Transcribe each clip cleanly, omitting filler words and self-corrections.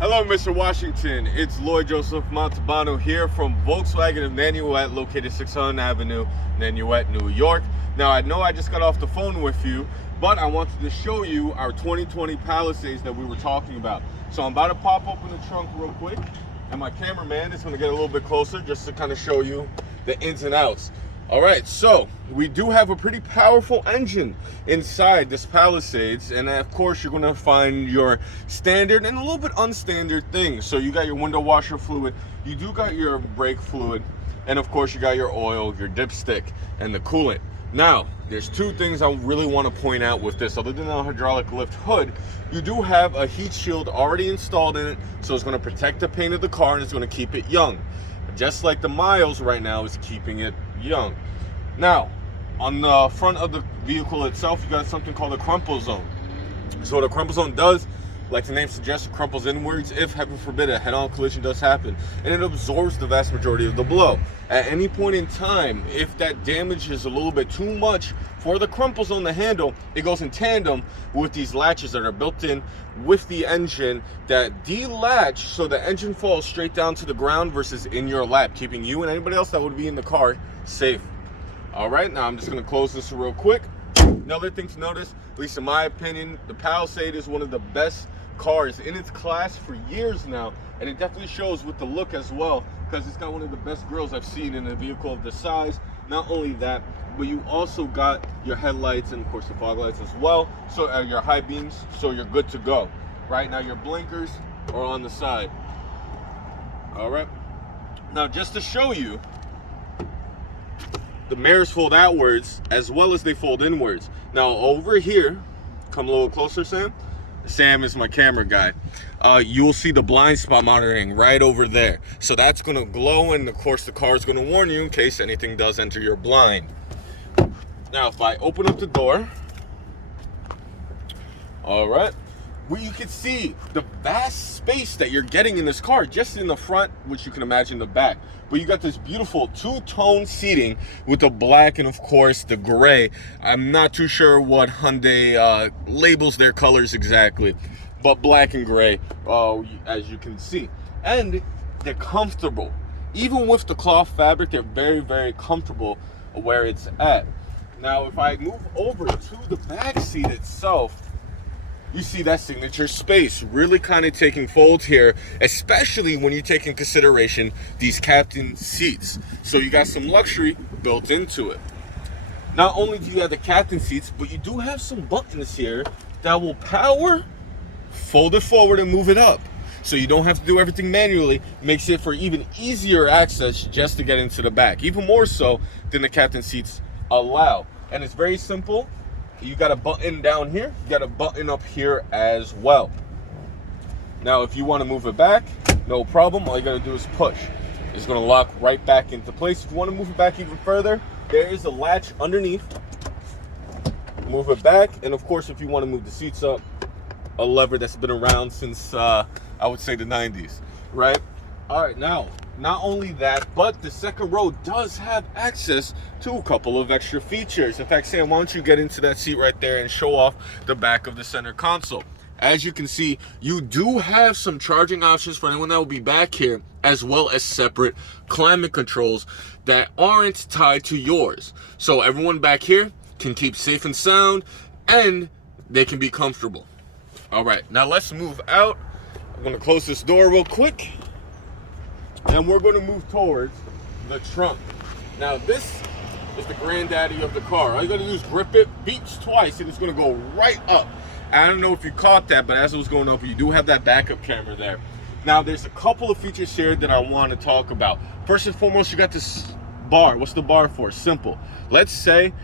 Hello, Mr. Washington. It's Lojo Montalbano here from Volkswagen of Nanuet, located 600 Avenue, Nanuet, New York. Now, I know I just got off the phone with you, but I wanted to show you our 2020 Palisades that we were talking about. So I'm about to pop open the trunk real quick, and my cameraman is going to get a little bit closer just to kind of show you the ins and outs. All right, so we do have a pretty powerful engine inside this Palisades, and of course you're gonna find your standard and a little bit unstandard things. So you got your window washer fluid, you do got your brake fluid, and of course you got your oil, your dipstick, and the coolant. Now, there's two things I really want to point out with this. Other than the hydraulic lift hood, you do have a heat shield already installed in it, so it's gonna protect the paint of the car and it's gonna keep it young. Just like the miles right now is keeping it young. Now, on the front of the vehicle itself, you got something called a crumple zone. So what a crumple zone does, like the name suggests, it crumples inwards if, heaven forbid, a head-on collision does happen, and it absorbs the vast majority of the blow. At any point in time, if that damage is a little bit too much for the crumple zone to handle, it goes in tandem with these latches that are built in with the engine that delatch so the engine falls straight down to the ground versus in your lap, keeping you and anybody else that would be in the car safe. All right, now I'm just gonna close this real quick. Another thing to notice, at least in my opinion, the Palisade is one of the best cars in its class for years now, and it definitely shows with the look as well, because it's got one of the best grills I've seen in a vehicle of this size. Not only that, but you also got your headlights and of course the fog lights as well, so your high beams, so you're good to go. Right now your blinkers are on the side. All right, now just to show you, the mirrors fold outwards as well as they fold inwards. Now over here, come a little closer, Sam. Sam is my camera guy. You'll see the blind spot monitoring right over there. So that's gonna glow, and of course the car is gonna warn you in case anything does enter your blind. Now if I open up the door, all right, where you can see the vast space that you're getting in this car, just in the front, which you can imagine the back. But you got this beautiful two-tone seating with the black and of course the gray. I'm not too sure what Hyundai labels their colors exactly, but black and gray, as you can see. And they're comfortable. Even with the cloth fabric, they're very, very comfortable where it's at. Now, if I move over to the back seat itself, you see that signature space really kind of taking fold here, especially when you take in consideration these captain seats. So you got some luxury built into it. Not only do you have the captain seats, but you do have some buttons here that will power, fold it forward, and move it up. So you don't have to do everything manually. Makes it for even easier access just to get into the back, even more so than the captain seats allow. And it's very simple. You got a button down here, you got a button up here as well. Now if you want to move it back, no problem, all you got to do is push. It's going to lock right back into place. If you want to move it back even further, there is a latch underneath. Move it back, and of course if you want to move the seats up, a lever that's been around since I would say the 90s, right? All right, now not only that, but the second row does have access to a couple of extra features. In fact, Sam, why don't you get into that seat right there and show off the back of the center console. As you can see, you do have some charging options for anyone that will be back here, as well as separate climate controls that aren't tied to yours. So everyone back here can keep safe and sound, and they can be comfortable. All right, now let's move out. I'm gonna close this door real quick, and we're going to move towards the trunk. Now this is the granddaddy of the car. All you gotta do is grip it, beeps twice, and it's gonna go right up. I don't know if you caught that, but as it was going up, you do have that backup camera there. Now there's a couple of features here that I want to talk about. First and foremost, you got this bar. What's the bar for? Simple. Let's say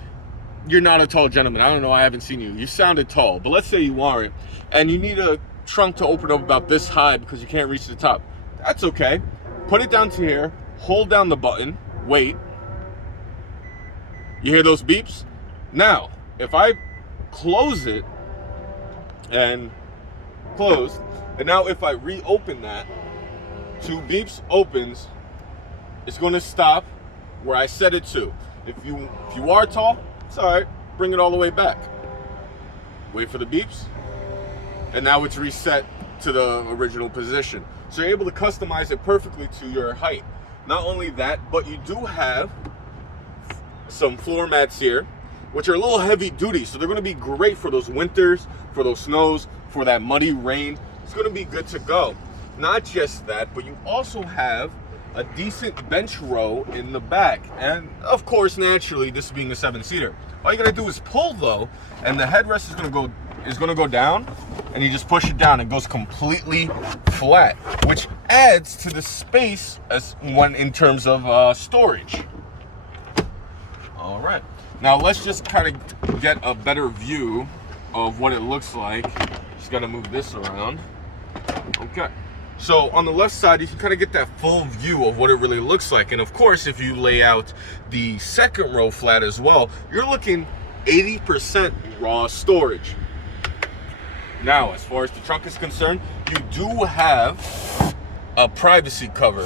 you're not a tall gentleman. I don't know, I haven't seen you. You sounded tall, but let's say you aren't, and you need a trunk to open up about this high because you can't reach the top. That's okay. Put it down to here, hold down the button, wait. You hear those beeps? Now, if I close it and close, and now if I reopen that, 2 beeps opens, it's gonna stop where I set it to. If you are tall, it's all right, bring it all the way back. Wait for the beeps, and now it's reset to the original position. So you're able to customize it perfectly to your height. Not only that, but you do have some floor mats here, which are a little heavy duty. So they're gonna be great for those winters, for those snows, for that muddy rain. It's gonna be good to go. Not just that, but you also have a decent bench row in the back. And of course, naturally, this being a 7-seater, all you gotta do is pull though, and the headrest is gonna go down, and you just push it down. It goes completely flat, which adds to the space in terms of storage. All right, now let's just kind of get a better view of what it looks like. Just gotta move this around. Okay. So on the left side, you can kind of get that full view of what it really looks like. And of course, if you lay out the second row flat as well, you're looking 80% raw storage. Now, as far as the trunk is concerned, you do have a privacy cover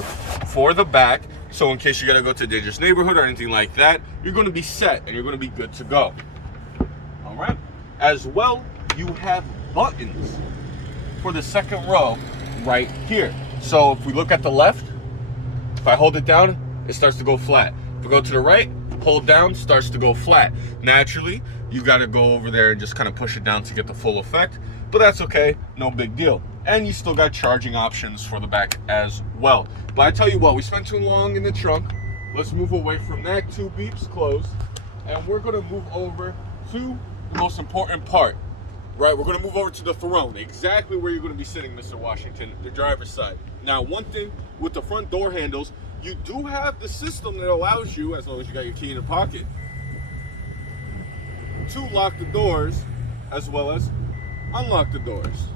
for the back. So in case you gotta go to a dangerous neighborhood or anything like that, you're gonna be set and you're gonna be good to go. All right. As well, you have buttons for the second row right here. So if we look at the left, if I hold it down, it starts to go flat. If we go to the right, hold down, starts to go flat. Naturally, you got to go over there and just kind of push it down to get the full effect, but that's okay, no big deal. And you still got charging options for the back as well. But I tell you what, we spent too long in the trunk. Let's move away from that. 2 beeps closed, and we're going to move over to the most important part. Right, we're going to move over to the throne, exactly where you're going to be sitting, Mr. Washington, the driver's side. Now, one thing with the front door handles, you do have the system that allows you, as long as you got your key in the pocket, to lock the doors as well as unlock the doors.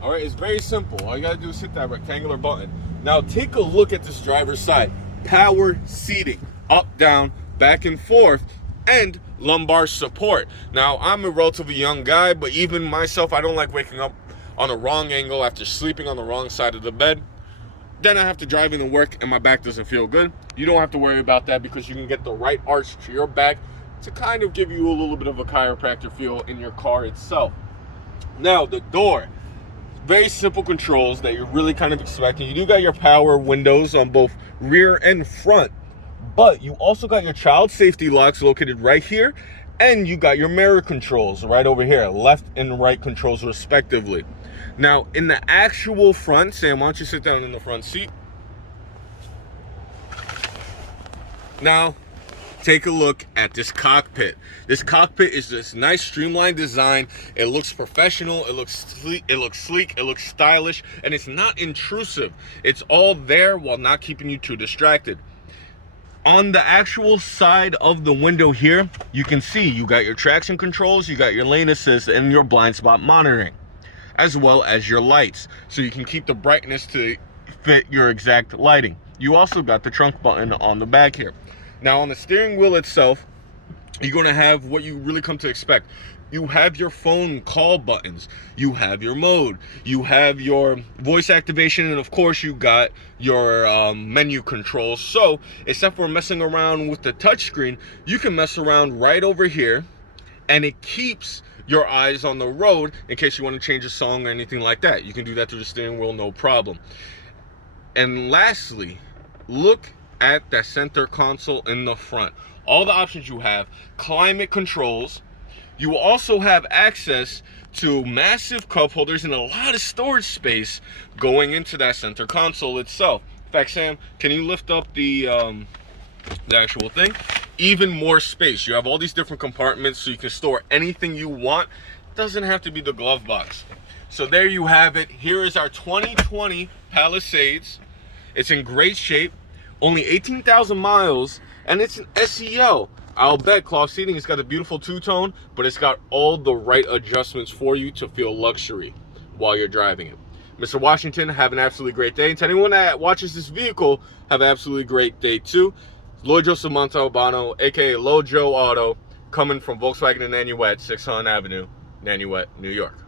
All right, it's very simple. All you got to do is hit that rectangular button. Now, take a look at this driver's side. Power seating, up, down, back and forth, and lumbar support. Now, I'm a relatively young guy, but even myself, I don't like waking up on a wrong angle after sleeping on the wrong side of the bed. Then I have to drive into work and my back doesn't feel good. You don't have to worry about that because you can get the right arch to your back to kind of give you a little bit of a chiropractor feel in your car itself. Now, the door, very simple controls that you're really kind of expecting. You do got your power windows on both rear and front, but you also got your child safety locks located right here, and you got your mirror controls right over here, left and right controls respectively. Now, in the actual front, Sam, why don't you sit down in the front seat? Now, take a look at this cockpit. This cockpit is this nice streamlined design. It looks professional, it looks sleek, it looks stylish, and it's not intrusive. It's all there while not keeping you too distracted. On the actual side of the window here, you can see you got your traction controls, you got your lane assist, and your blind spot monitoring, as well as your lights. So you can keep the brightness to fit your exact lighting. You also got the trunk button on the back here. Now on the steering wheel itself, you're gonna have what you really come to expect. You have your phone call buttons, you have your mode, you have your voice activation, and of course you got your menu controls. So except for messing around with the touchscreen, you can mess around right over here, and it keeps your eyes on the road in case you want to change a song or anything like that. You can do that through the steering wheel, no problem. And lastly, look at that center console in the front. All the options you have, climate controls. You will also have access to massive cup holders and a lot of storage space going into that center console itself. In fact, Sam, can you lift up the actual thing? Even more space. You have all these different compartments so you can store anything you want. It doesn't have to be the glove box. So there you have it. Here is our 2020 Palisades. It's in great shape, only 18,000 miles, and it's an SEL. I'll bet cloth seating, it's got a beautiful two-tone, but it's got all the right adjustments for you to feel luxury while you're driving it. Mr. Washington, have an absolutely great day. And to anyone that watches this vehicle, have an absolutely great day too. Lojo Montalbano, aka Lojo Auto, coming from Volkswagen of Nanuet, 600 Avenue, Nanuet, New York.